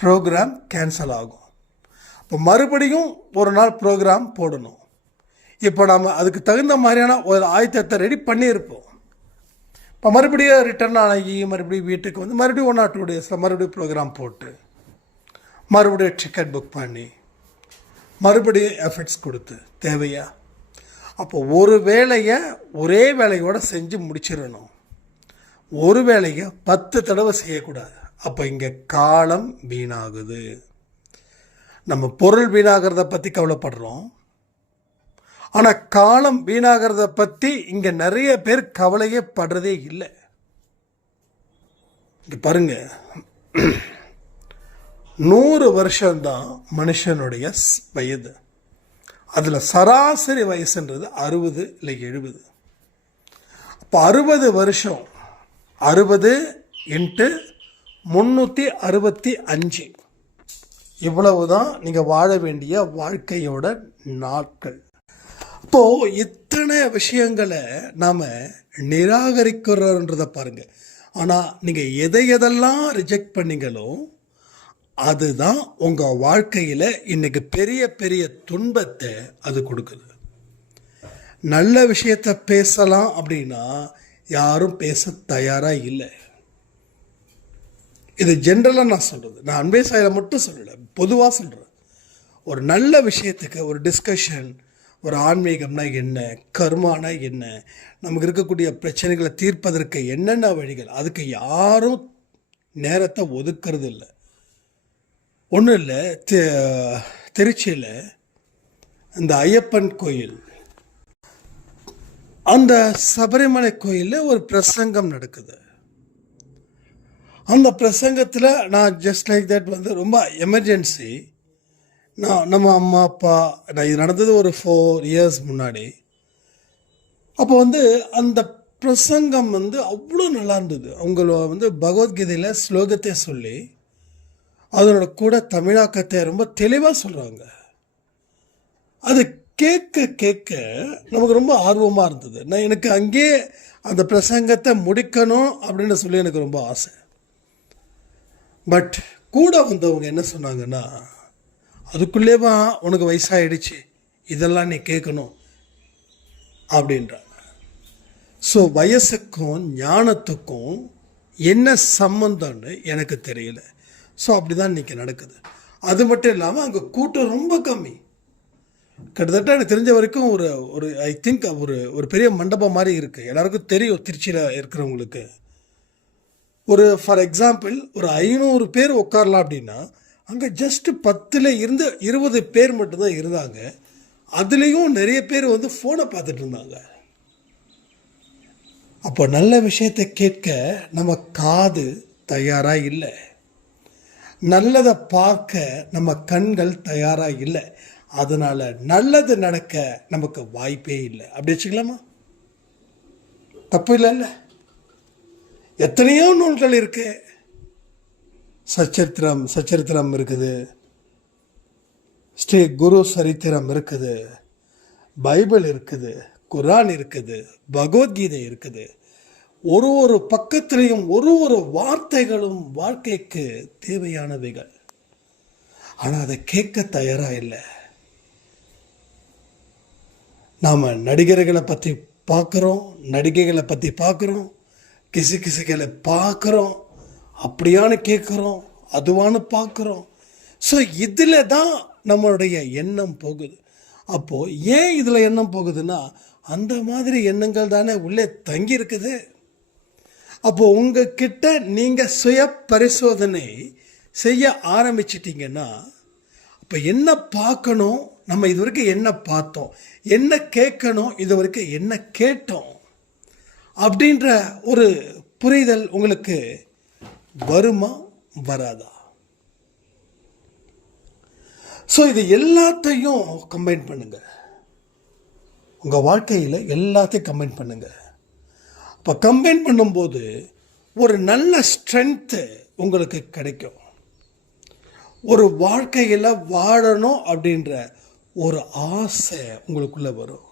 ப்ரோக்ராம் கேன்சல் ஆகும். இப்போ மறுபடியும் ஒரு நாள் ப்ரோக்ராம் போடணும். இப்போ நம்ம அதுக்கு தகுந்த மாதிரியான ஒரு ஆயத்தத்தை ரெடி பண்ணியிருப்போம். இப்போ மறுபடியும் ரிட்டர்ன் ஆகி மறுபடியும் வீட்டுக்கு வந்து மறுபடியும் 1 or 2 டேஸில் மறுபடியும் ப்ரோக்ராம் போட்டு மறுபடியும் டிக்கெட் புக் பண்ணி மறுபடியும் எஃபர்ட்ஸ் கொடுத்து தேவையா? அப்போ ஒரு வேலையை ஒரே வேலையோடு செஞ்சு முடிச்சிடணும். ஒரு வேலையை 10 தடவை செய்யக்கூடாது. அப்போ இங்கே காலம் வீணாகுது. நம்ம பொருள் வீணாகிறத பற்றி கவலைப்படுறோம், ஆனால் காலம் வீணாகிறத பற்றி இங்கே நிறைய பேர் கவலையே படுறதே இல்லை. இங்க பாருங்க, 100 வருஷம்தான் மனுஷனுடைய வயது. அதில் சராசரி வயசுன்றது 60 இல்லை 70. அப்போ 60 வருஷம், 60 × 365, இவ்வளவுதான் நீங்கள் வாழ வேண்டிய வாழ்க்கையோட நாட்கள். அப்போது இத்தனை விஷயங்களை நாம் நிராகரிக்கிறோன்றதை பாருங்க. ஆனால் நீங்கள் எதையெல்லாம் ரிஜெக்ட் பண்ணீங்களோ அதுதான் உங்கள் வாழ்க்கையில் இன்னைக்கு பெரிய பெரிய துன்பத்தை அது கொடுக்குது. நல்ல விஷயத்தை பேசலாம் அப்படின்னா யாரும் பேச தயாராக இல்லை. இது ஜென்ரலாக நான் சொல்கிறது, நான் அன்பே சாயில மட்டும் சொல்லலை, பொதுவாக சொல்கிறேன். ஒரு நல்ல விஷயத்துக்கு ஒரு டிஸ்கஷன், ஒரு ஆன்மீகம்னா என்ன, கர்மானா என்ன, நமக்கு இருக்கக்கூடிய பிரச்சனைகளை தீர்ப்பதற்கு என்னென்ன வழிகள், அதுக்கு யாரும் நேரத்தை ஒதுக்கிறது இல்லை. ஒன்றும் இல்லை, திருச்சியில் இந்த ஐயப்பன் கோயில், அந்த சபரிமலை கோயிலில் ஒரு பிரசங்கம் நடக்குது. அந்த பிரசங்கத்தில் நான் ஜஸ்ட் லைக் தட் வந்து ரொம்ப எமர்ஜென்சி, நம்ம அம்மா அப்பா, இது நடந்தது ஒரு 4 years முன்னாடி. அப்போ வந்து அந்த பிரசங்கம் வந்து அவ்வளோ நல்லா இருந்தது. அவங்கள வந்து பகவத்கீதையில் ஸ்லோகத்தை சொல்லி அதனோட கூட தமிழாக்கத்தை ரொம்ப தெளிவாக சொல்கிறாங்க. அது கேட்க கேட்க நமக்கு ரொம்ப ஆர்வமாக இருந்தது. எனக்கு அங்கேயே அந்த பிரசங்கத்தை முடிக்கணும் அப்படின்னு சொல்லி எனக்கு ரொம்ப ஆசை. பட் கூட வந்தவங்க என்ன சொன்னாங்கன்னா, அதுக்குள்ளேவா உனக்கு வயசாகிடுச்சு, இதெல்லாம் நீ கேட்கணும் அப்படின்றாங்க. ஸோ வயசுக்கும் ஞானத்துக்கும் என்ன சம்பந்தம்னு எனக்கு தெரியல. ஸோ அப்படி தான் இன்றைக்கி நடக்குது. அது மட்டும் இல்லாமல் அங்கே கூட்டம் ரொம்ப கம்மி. கிட்டத்தட்ட எனக்கு தெரிஞ்ச வரைக்கும் ஒரு ஐ திங்க் ஒரு பெரிய மண்டபம் மாதிரி இருக்குது. எல்லாருக்கும் தெரியும் திருச்சியில் இருக்கிறவங்களுக்கு. ஃபார் எக்ஸாம்பிள் ஒரு 500 பேர் உட்காரலாம் அப்படின்னா அங்கே ஜஸ்ட்டு 10 இருந்து 20 பேர் மட்டும்தான் இருந்தாங்க. அதுலேயும் நிறைய பேர் வந்து ஃபோனை பார்த்துட்டு இருந்தாங்க. அப்போ நல்ல விஷயத்தை கேட்க நம்ம காது தயாராக இல்லை, நல்லதை பார்க்க நம்ம கண்கள் தயாராக இல்லை. அதனால் நல்லது நடக்க நமக்கு வாய்ப்பே இல்லை. அப்படி வச்சுக்கலாமா? தப்பு இல்லைல்ல? எத்தனையோ நூல்கள் இருக்கு. சச்சரித்திரம் இருக்குது, ஸ்ரீ குரு சரித்திரம் இருக்குது, பைபிள் இருக்குது, குரான் இருக்குது, பகவத்கீதை இருக்குது. ஒரு பக்கத்திலையும் ஒரு வார்த்தைகளும் வாழ்க்கைக்கு தேவையானவைகள். ஆனால் அதை கேட்க தயாராக இல்லை. நாம் நடிகர்களை பற்றி பார்க்குறோம், நடிகைகளை பற்றி பார்க்குறோம், கிசுகளை பார்க்குறோம், அப்படியானு கேட்குறோம், அதுவானு பார்க்குறோம். ஸோ இதில் தான் நம்மளுடைய எண்ணம் போகுது. அப்போது ஏன் இதில் எண்ணம் போகுதுன்னா, அந்த மாதிரி எண்ணங்கள் தானே உள்ளே தங்கி இருக்குது. அப்போது உங்ககிட்ட நீங்கள் சுய பரிசோதனை செய்ய ஆரம்பிச்சிட்டிங்கன்னா, அப்போ என்ன பார்க்கணும், நம்ம இது வரைக்கும் என்ன பார்த்தோம், என்ன கேட்கணும், இது வரைக்கும் என்ன கேட்டோம் அப்படின்ற ஒரு புரிதல் உங்களுக்கு வருமா வராதா? ஸோ இது எல்லாத்தையும் கம்பைன் பண்ணுங்க. உங்கள் வாழ்க்கையில் எல்லாத்தையும் கம்பைன் பண்ணுங்க. இப்போ கம்பைன் பண்ணும்போது ஒரு நல்ல ஸ்ட்ரென்த்து உங்களுக்கு கிடைக்கும். ஒரு வாழ்க்கையில் வாழணும் அப்படின்ற ஒரு ஆசை உங்களுக்குள்ள வரும்.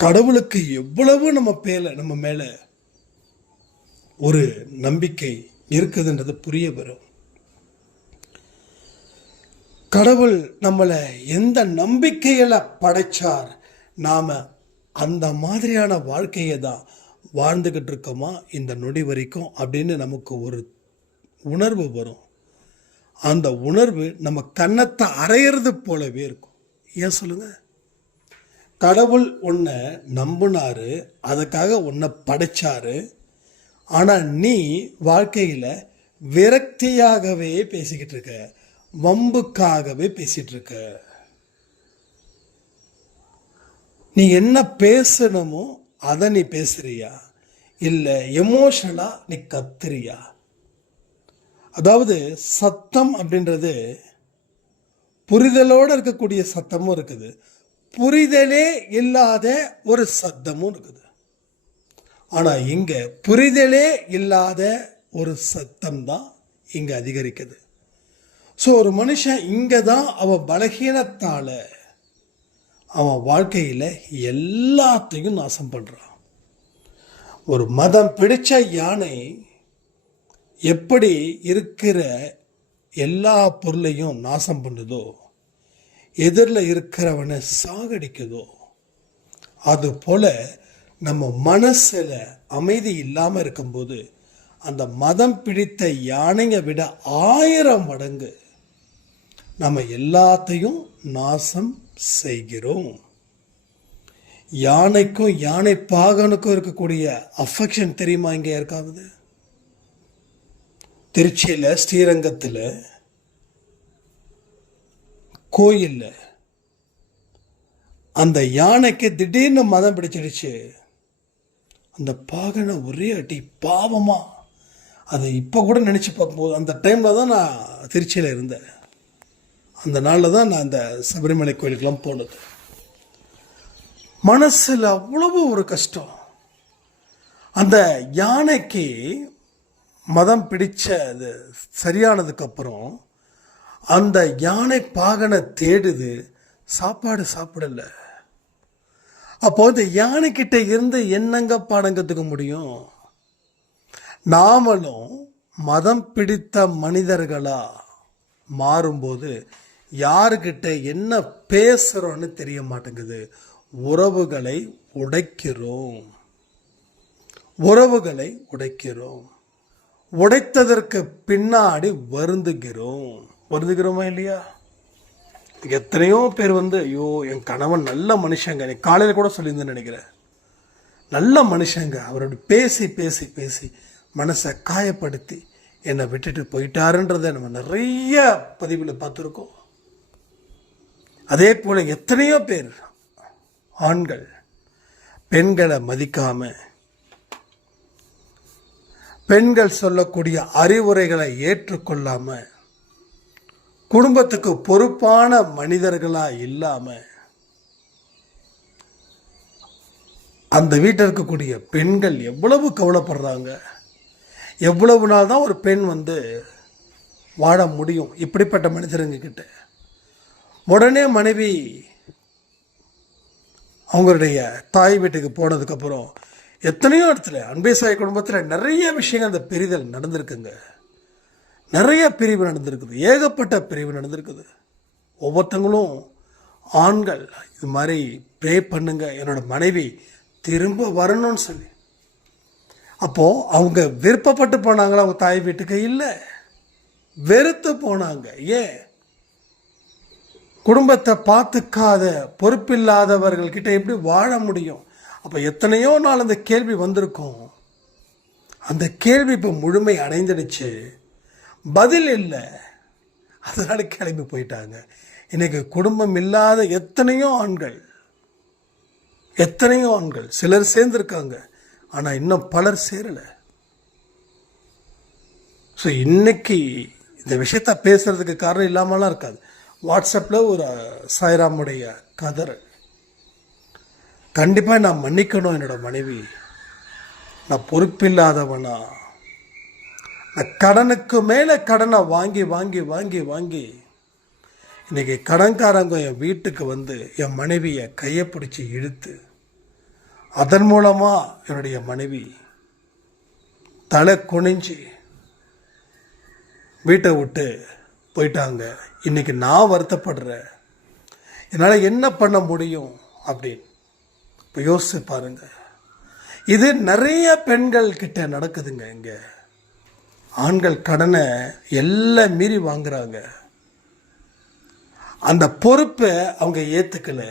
கடவுளுக்கு எவ்வளவு நம்ம மேலே ஒரு நம்பிக்கை இருக்குதுன்றது புரிய வரும். கடவுள் நம்மளை எந்த நம்பிக்கையில் படைச்சார், நாம் அந்த மாதிரியான வாழ்க்கையை தான் வாழ்ந்துக்கிட்டு இருக்கோமா இந்த நொடி வரைக்கும் அப்படின்னு நமக்கு ஒரு உணர்வு வரும். அந்த உணர்வு நம்ம கன்னத்தை அரையிறது போலவே இருக்கும். ஏன் சொல்லுங்க? கடவுள் உன்னை நம்பினாரு, அதுக்காக உன்னை படைச்சாரு. ஆனால் நீ வாழ்க்கையில் விரக்தியாகவே பேசிக்கிட்டு இருக்க, வம்புக்காகவே பேசிகிட்டு இருக்க. நீ என்ன பேசணுமோ அதை நீ பேசுறியா, இல்லை எமோஷனலாக நீ கத்துறியா? அதாவது சத்தம் அப்படின்றது புரிதலோடு இருக்கக்கூடிய சத்தமும் இருக்குது, புரிதலே இல்லாத ஒரு சத்தமும் இருக்குது. ஆனால் இங்கே புரிதலே இல்லாத ஒரு சத்தம் தான் இங்கே அதிகரிக்குது. ஸோ ஒரு மனுஷன் இங்கே தான் அவன் பலகீனத்தால் அவன் வாழ்க்கையில் எல்லாத்தையும் நாசம் பண்ணுறான். ஒரு மதம் பிடிச்ச யானை எப்படி இருக்கிற எல்லா பொருளையும் நாசம் பண்ணுதோ, எதிரில் இருக்கிறவனை சாகடிக்குதோ, அதுபோல் நம்ம மனசில் அமைதி இல்லாமல் இருக்கும்போது அந்த மதம் பிடித்த யானையை விட 1000 மடங்கு நம்ம எல்லாத்தையும் நாசம் செய்கிறோம். யானைக்கும் யானை பாகனுக்கும் இருக்கக்கூடிய அஃபெக்ஷன் தெரியுமா? இங்கே யாருக்காவது? திருச்சியில் ஸ்ரீரங்கத்தில் கோயிலில் அந்த யானைக்கு திடீர்னு மதம் பிடிச்சிடுச்சு. அந்த பாகனை ஒரே அடி பாவமா, அதை இப்போ கூட நினச்சி பார்க்கும்போது, அந்த டைமில் தான் நான் திருச்சியில் இருந்தேன். அந்த நாளில் தான் நான் அந்த சபரிமலை கோயிலுக்கெல்லாம் போனது. மனசில் அவ்வளவு ஒரு கஷ்டம். அந்த யானைக்கு மதம் பிடிச்ச அது சரியானதுக்கப்புறம் அந்த யானை பாகனை தேடுது, சாப்பாடு சாப்பிடல. அப்போ இந்த யானைக்கிட்ட இருந்து என்னங்க பாடம் கற்றுக்க முடியும்? நாமளும் மதம் பிடித்த மனிதர்களா மாறும்போது யாருக்கிட்ட என்ன பேசுகிறோன்னு தெரிய மாட்டேங்குது. உறவுகளை உடைக்கிறோம், உறவுகளை உடைக்கிறோம். உடைத்ததற்கு பின்னாடி வருந்துகிறோமா இல்லையா? எத்தனையோ பேர் ஐயோ என் கணவன் நல்ல மனுஷங்க, நீ காலையில் கூட சொல்லியிருந்தேன்னு நினைக்கிறேன், நல்ல மனுஷங்க, அவரோட பேசி பேசி பேசி மனசை காயப்படுத்தி என்னை விட்டுட்டு போயிட்டாருன்றதை நம்ம நிறைய பதிவில் பார்த்துருக்கோம். அதே போல் எத்தனையோ பேர் ஆண்கள் பெண்களை மதிக்காம, பெண்கள் சொல்லக்கூடிய அறிவுரைகளை ஏற்றுக்கொள்ளாம, குடும்பத்துக்கு பொறுப்பான மனிதர்களா இல்லாம, அந்த வீட்டில் இருக்கக்கூடிய பெண்கள் எவ்வளவு கவலைப்படுறாங்க. எவ்வளவு நாள் தான் ஒரு பெண் வாழ முடியும் இப்படிப்பட்ட மனிதருங்க கிட்ட? உடனே மனைவி அவங்களுடைய தாய் வீட்டுக்கு போனதுக்கப்புறம் எத்தனையோ இடத்துல அன்பே சாய் குடும்பத்தில் நிறைய விஷயங்கள் அந்த பிரிதல் நடந்திருக்குங்க. நிறைய பிரிவு நடந்திருக்குது, ஏகப்பட்ட பிரிவு நடந்திருக்குது. ஒவ்வொருத்தங்களும் ஆண்கள் இது மாதிரி ப்ரே பண்ணுங்க, என்னோட மனைவி திரும்ப வரணும்னு சொல்லி. அப்போது அவங்க விருப்பப்பட்டு போனாங்களா அவங்க தாய் வீட்டுக்கு? இல்லை, வெறுத்து போனாங்க. ஏன்? குடும்பத்தை பார்த்துக்காத பொறுப்பில்லாதவர்கள்கிட்ட எப்படி வாழ முடியும்? அப்போ எத்தனையோ நாள் அந்த கேள்வி வந்திருக்கும். அந்த கேள்வி இப்போ முழுமை அடைந்துடுச்சு, பதில் இல்லை, அதனால கிளம்பி போயிட்டாங்க. இன்னைக்கு குடும்பம் இல்லாத எத்தனையோ ஆண்கள் சிலர் சேர்ந்துருக்காங்க, ஆனால் இன்னும் பலர் சேரலை. ஸோ இன்னைக்கு இந்த விஷயத்த பேசுறதுக்கு காரணம் இல்லாமலாம் இருக்காது. வாட்ஸ்அப்பில் ஒரு சாய்ராமுடைய கதர், கண்டிப்பாக நான் மன்னிக்கணும் என்னோட மனைவி, நான் பொறுப்பில்லாதவனா, நான் கடனுக்கு மேலே கடனை வாங்கி வாங்கி வாங்கி வாங்கி இன்றைக்கி கடன்காரங்க என் வீட்டுக்கு என் மனைவியை கையை பிடிச்சி இழுத்து, அதன் மூலமாக என்னுடைய மனைவி தலை குனிஞ்சு வீட்டை விட்டு போயிட்டாங்க. இன்றைக்கி நான் வருத்தப்படுறேன், என்னால் என்ன பண்ண முடியும் அப்படின்னு இப்போ யோசிச்சு பாருங்க. இது நிறைய பெண்கள் கிட்ட நடக்குதுங்க. இங்கே ஆண்கள் கடனை எல்லாம் மீறி வாங்குறாங்க, அந்த பொறுப்பை அவங்க ஏற்றுக்கலை.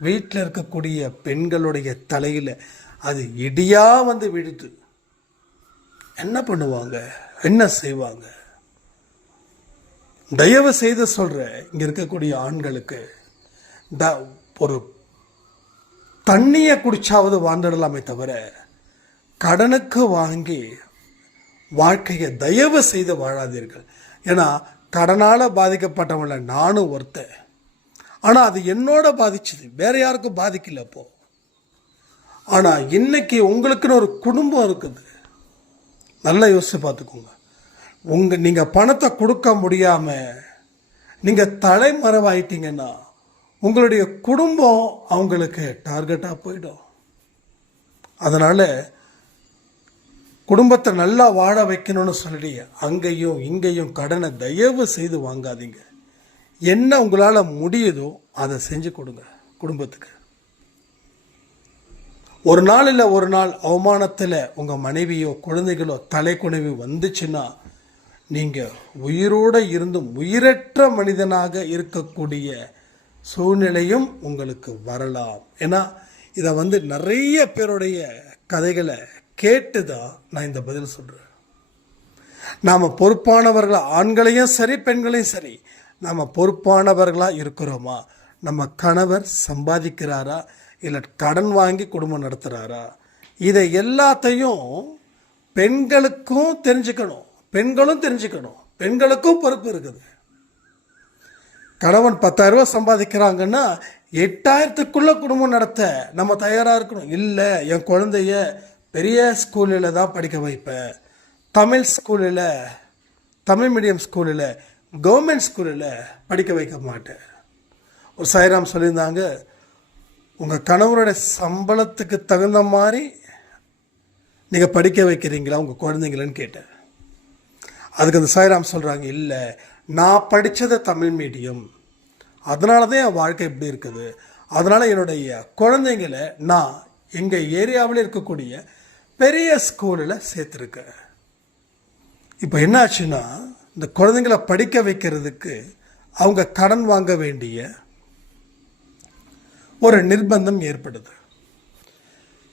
வீட்டில் இருக்கக்கூடிய பெண்களுடைய தலையில் அது இடியா விழுது. என்ன பண்ணுவாங்க, என்ன செய்வாங்க? தயவு செய்து சொல்கிறேன், இங்கே இருக்கக்கூடிய ஆண்களுக்கு ஒரு தண்ணியை குடிச்சாவது வாழ்ந்துடலாமே தவிர கடனுக்கு வாங்கி வாழ்க்கையை தயவு செய்து வாழாதீர்கள். ஏன்னா கடனால் பாதிக்கப்பட்டவங்கள நானும் ஒருத்தன். ஆனால் அது என்னோட பாதிச்சுது, வேற யாருக்கும் பாதிக்கல. அப்போ ஆனால் இன்னைக்கு உங்களுக்குன்னு ஒரு குடும்பம் இருக்குது. நல்லா யோசிச்சு பார்த்துக்கோங்க. நீங்கள் பணத்தை கொடுக்க முடியாமல் நீங்கள் தலைமறைவாயிட்டீங்கன்னா உங்களுடைய குடும்பம் அவங்களுக்கு டார்கெட்டாக போயிடும். அதனால் குடும்பத்தை நல்லா வாழ வைக்கணும்னு சொல்லி அங்கேயும் இங்கேயும் கடனை தயவு செய்து வாங்காதீங்க. என்ன உங்களால் முடியுதோ அதை செஞ்சு கொடுங்க குடும்பத்துக்கு. ஒரு நாள் இல்லை ஒரு நாள் அவமானத்தில் உங்கள் மனைவியோ குழந்தைகளோ தலைக்குணவி வந்துச்சுன்னா நீங்கள் உயிரோடு இருந்தும் உயிரற்ற மனிதனாக இருக்கக்கூடிய சூழ்நிலையும் உங்களுக்கு வரலாம். ஏன்னா இதை நிறைய பேருடைய கதைகளை கேட்டு தான் நான் இந்த பதில் சொல்கிறேன். நாம் பொறுப்பானவர்களாக, ஆண்களையும் சரி பெண்களையும் சரி, நாம் பொறுப்பானவர்களாக இருக்கிறோமா? நம்ம கணவர் சம்பாதிக்கிறாரா இல்லை கடன் வாங்கி குடும்பம் நடத்துகிறாரா? இதை எல்லாத்தையும் பெண்களுக்கும் தெரிஞ்சுக்கணும், பெண்களுக்கும் பொறுப்பு இருக்குது. கணவன் 10,000 ரூபா சம்பாதிக்கிறாங்கன்னா 8,000க்குள்ளே குடும்பம் நடத்த நம்ம தயாராக இருக்கணும். இல்லை, என் குழந்தைய பெரிய ஸ்கூலில் தான் படிக்க வைப்பேன், தமிழ் மீடியம் ஸ்கூலில், கவர்மெண்ட் ஸ்கூலில் படிக்க வைக்க மாட்டேன். ஒரு சாய்ராம் சொல்லியிருந்தாங்க, உங்கள் கணவருடைய சம்பளத்துக்கு தகுந்த மாதிரி நீங்கள் படிக்க வைக்கிறீங்களா உங்கள் குழந்தைங்களன்னு கேட்டேன். அதுக்கு அந்த சாய்ராம் சொல்கிறாங்க, இல்லை, நான் படித்தது தமிழ் மீடியம், அதனால தான் என் வாழ்க்கை இப்படி இருக்குது. அதனால் என்னுடைய குழந்தைங்களை நான் எங்கள் ஏரியாவில் இருக்கக்கூடிய பெரிய ஸ்கூலில் சேர்த்துருக்கேன். இப்போ என்ன ஆச்சுன்னா, இந்த குழந்தைங்களை படிக்க வைக்கிறதுக்கு அவங்க கடன் வாங்க வேண்டிய ஒரு நிர்பந்தம் ஏற்படுது.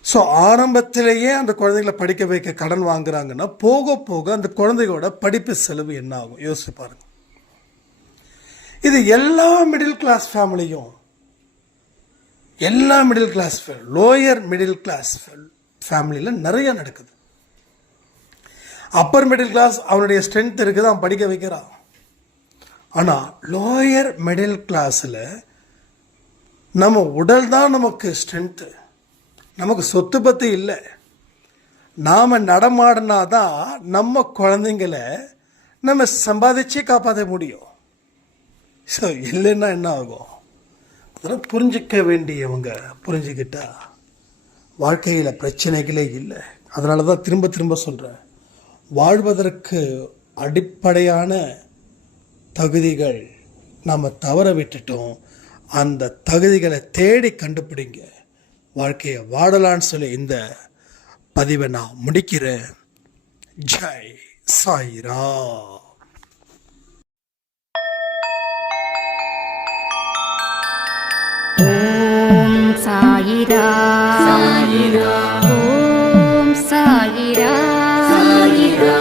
ஸோ ஆரம்பத்திலேயே அந்த குழந்தைகளை படிக்க வைக்க கடன் வாங்குறாங்கன்னா போக போக அந்த குழந்தைகளோட படிப்பு செலவு என்ன ஆகும் யோசிச்சு பாருங்க. இது எல்லா மிடில் கிளாஸ் ஃபேமிலியும், லோயர் மிடில் கிளாஸ் ஃபேமிலியில் நிறைய நடக்குது. அப்பர் மிடில் கிளாஸ் அவனுடைய ஸ்ட்ரென்த் இருக்குது, அவன் படிக்க வைக்கிறான். ஆனால் லோயர் மிடில் கிளாஸில் நம்ம உடல் தான் நமக்கு ஸ்ட்ரென்த்து, நமக்கு சொத்து பத்து இல்லை. நாம் நடமாடினா தான் நம்ம குழந்தைங்கள நம்ம சம்பாதிச்சு காப்பாற்ற முடியும். ஸோ இல்லைன்னா என்ன ஆகும்? அதெல்லாம் புரிஞ்சிக்க வேண்டியவங்க புரிஞ்சுக்கிட்டா வாழ்க்கையில் பிரச்சனைகளே இல்லை. அதனால தான் திரும்ப திரும்ப சொல்கிறேன், வாழ்வதற்கு அடிப்படையான தகுதிகள் நாம் தவற விட்டுட்டோம். அந்த தகுதிகளை தேடி கண்டுபிடிங்க, வாழ்க்கையை வாழலான்னு சொல்லி இந்த பதிவை நான் முடிக்கிறேன். ஜெய் சாய்ராம். ஓம் சாயிரா சாயிரா, ஓம் சாயிரா சாயிரா.